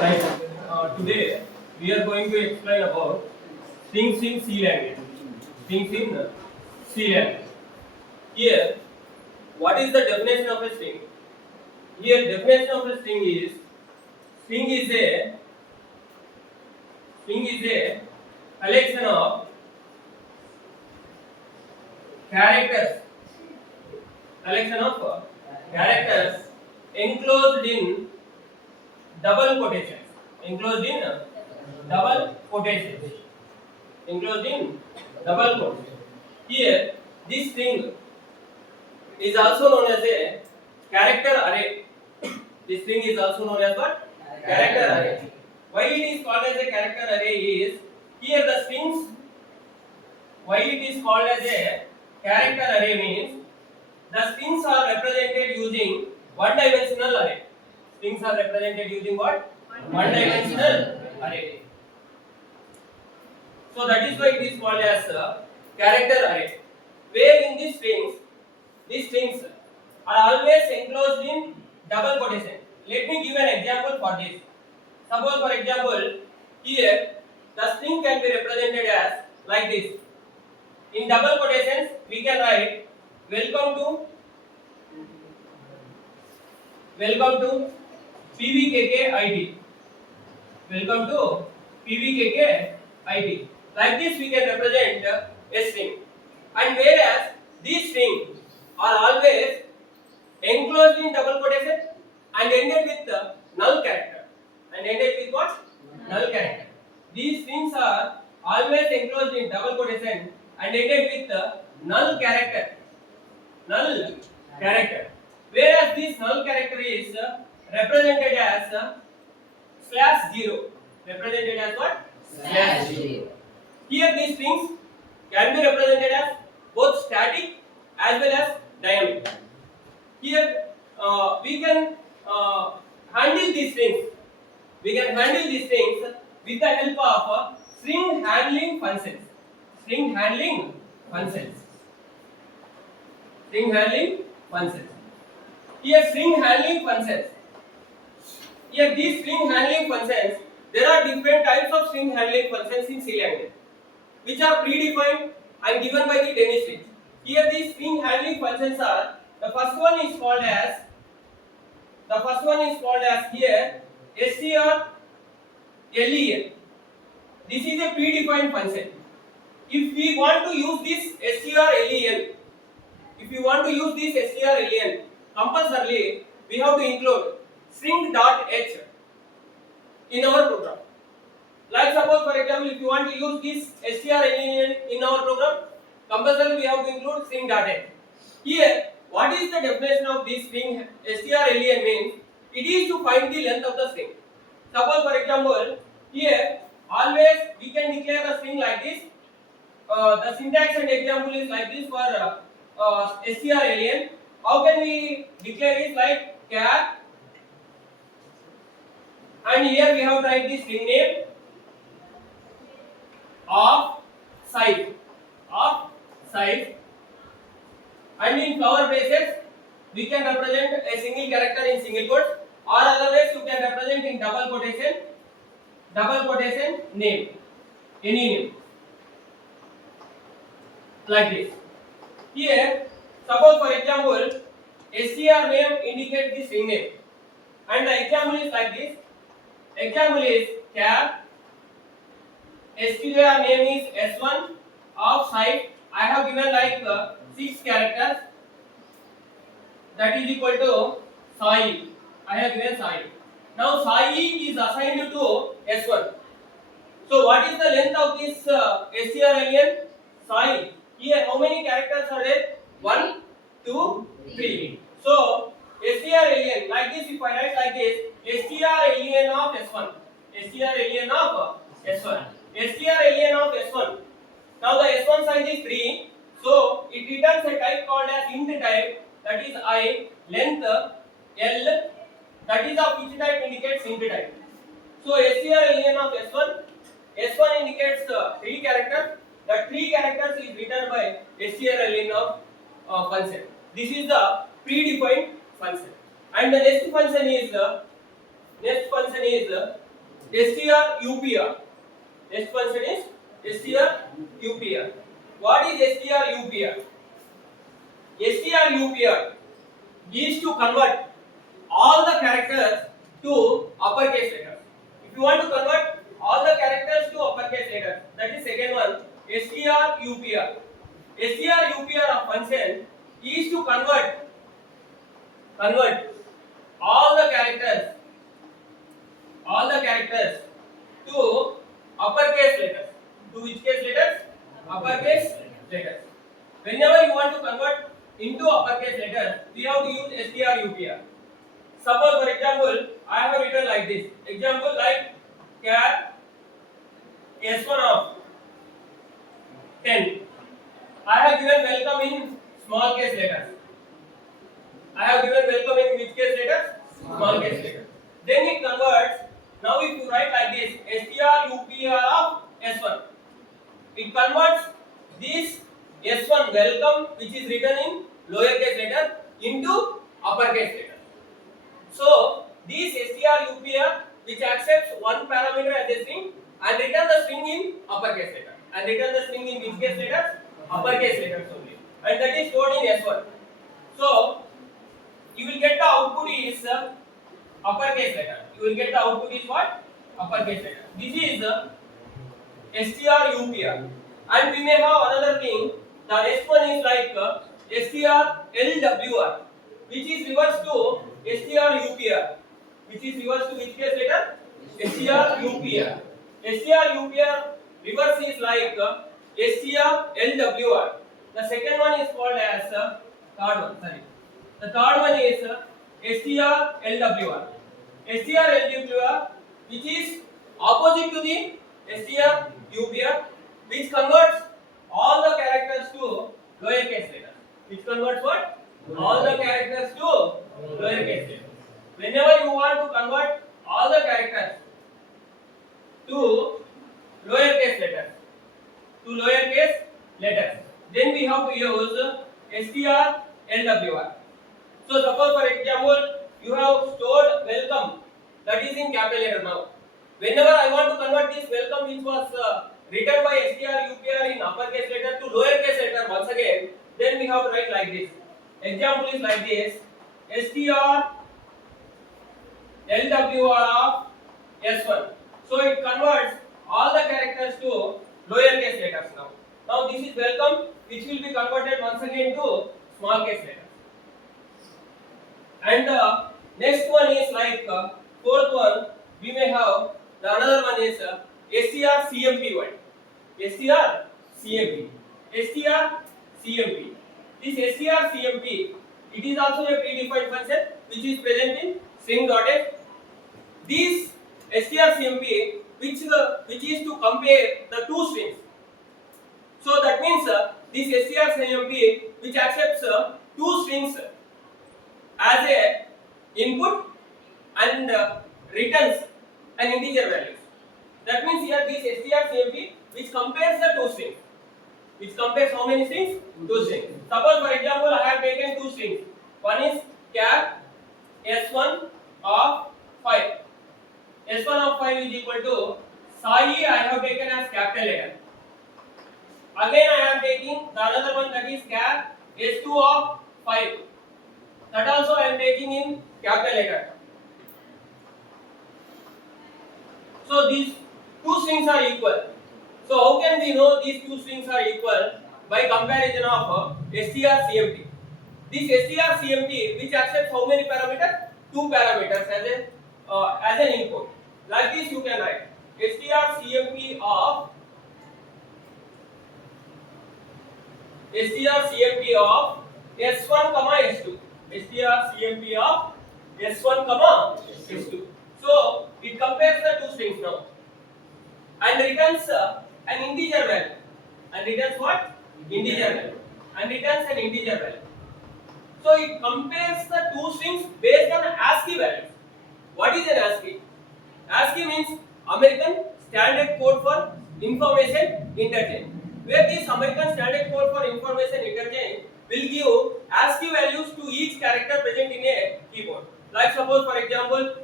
Right. Today we are going to explain about strings in C language. Strings in C language. Here, what is the definition of a string? Here, definition of a string is string is a string is a collection of characters. Collection of characters enclosed in double quotations. Enclosed in double quotations. Enclosed in double quotes. Here, this string is also known as a character array. This string is also known as what? Character array. Why it is called as a character array is here the strings. Why it is called as a character array means the strings are represented using one-dimensional array. Strings are represented using what? One-dimensional array. So that is why it is called as a character array. Where in these strings are always enclosed in double quotation. Let me give an example for this. Suppose for example, here the string can be represented as like this. In double quotations, we can write welcome to PVKK IT. Welcome to PVKK IT. Like this, we can represent a string. And whereas these strings are always enclosed in double quotation and ended with null character. And ended with what? Null character. These strings are always enclosed in double quotation and ended with null character. Null character. Whereas this null character is represented as /0. Represented as what? /0. Here these strings can be represented as both static as well as dynamic. Here we can handle these things. We can handle these things with the help of string handling functions. String handling functions. String handling functions. Here string handling functions. Here these string handling functions, there are different types of string handling functions in C language, which are predefined and given by the Danish string. Here these string handling functions are, the first one is called as here strlen. This is a predefined function. If we want to use this strlen, compulsorily we have to include string.h in our program. Like suppose for example, if you want to use this strlen in our program, compulsorily we have to include string.h. Here, what is the definition of this string strlen means? It is to find the length of the string. Suppose for example, here always we can declare the string like this. The syntax and example is like this for strlen. How can we declare it? Like char, and here we have to write the string name of size, and in flower braces we can represent a single character in single quotes, or otherwise you can represent in double quotation name, any name, like this. Here suppose for example, str name indicates the string name, and the example is like this. Example is char, str name is s1, of size I have given like 6 characters, that is equal to Sai. I have given Sai. Now Sai is assigned to S1. So what is the length of this strlen? Sai. Here how many characters are there? 1, 2, 3. So strlen, like this, if I write like this, strlen of S1. strlen of S1. strlen of S1. Now the S1 size is 3. So it returns a type called as int type, that is I, length L, that is of which type indicates int type. So strlen of S1 indicates 3 characters. The 3 characters is written by strlen of function. This is the predefined function. And the next function is strupr. Next function is strupr. What is strupr? strupr is to convert all the characters to uppercase letters. If you want to convert all the characters to uppercase letters, that is second one, strupr. strupr of function is to convert all the characters to uppercase letters. To which case letters? Uppercase letters. Whenever you want to convert into uppercase letters, we have to use strupr. Suppose for example, I have written like this. Example like char S1 of 10. I have given welcome in small case letters. I have given welcome in which case letters? Small case letters. Then it converts. Now if you write like this, strupr of S1, it converts this S1 welcome, which is written in lowercase letter, into uppercase letter. So this strupr, which accepts one parameter as a string and return the string in uppercase letter, and return the string in which case letters? Uppercase letters only, and that is stored in S1. So you will get the output is uppercase letter. You will get the output is what? Uppercase letter. This is strupr. And we may have another thing. The next one is like strlwr, which is reversed to strupr. Which is reversed to which case letter? strupr. strupr reverse is like strlwr. The second one is called as third one. Sorry. The third one is strlwr. strlwr, which is opposite to the strupr, which converts all the characters to lowercase letters. Which converts what? All the characters to lowercase letters. Whenever you want to convert all the characters to lowercase letters, then we have to use strlwr. So suppose for example, you have stored welcome, that is in capital letter now. Whenever I want to convert this welcome, which was written by strupr in uppercase letter to lowercase letter once again, then we have to write like this. Example is like this: strlwr of S1. So it converts all the characters to lowercase letters now. Now this is welcome, which will be converted once again to small case letters. And the next one is like fourth one. We may have the another one is strcmp one. strcmp. This strcmp, it is also a predefined function which is present in string.h. This strcmp, which is to compare the two strings. So that means this strcmp, which accepts two strings as a input and returns an integer value. That means here this strcmp, which compares the two strings. Which compares how many strings? Two strings. Suppose for example, I have taken two strings. One is char S1 of 5. S1 of 5 is equal to Sai, I have taken as capital letter. Again I am taking the another one, that is char S2 of 5. That also I am taking in capital letter. So these two strings are equal. So how can we know these two strings are equal? By comparison of strcmp. This strcmp, which accepts how many parameters? Two parameters as an input. Like this you can write strcmp of S1 comma S2. strcmp of S1 comma S2. So it compares the two strings now and returns an integer value. And returns what? Integer value. And returns an integer value. So it compares the two strings based on ASCII values. What is an ASCII? ASCII means American Standard Code for Information Interchange. Where this American Standard Code for Information Interchange will give ASCII values to each character present in a keyboard. Like suppose for example,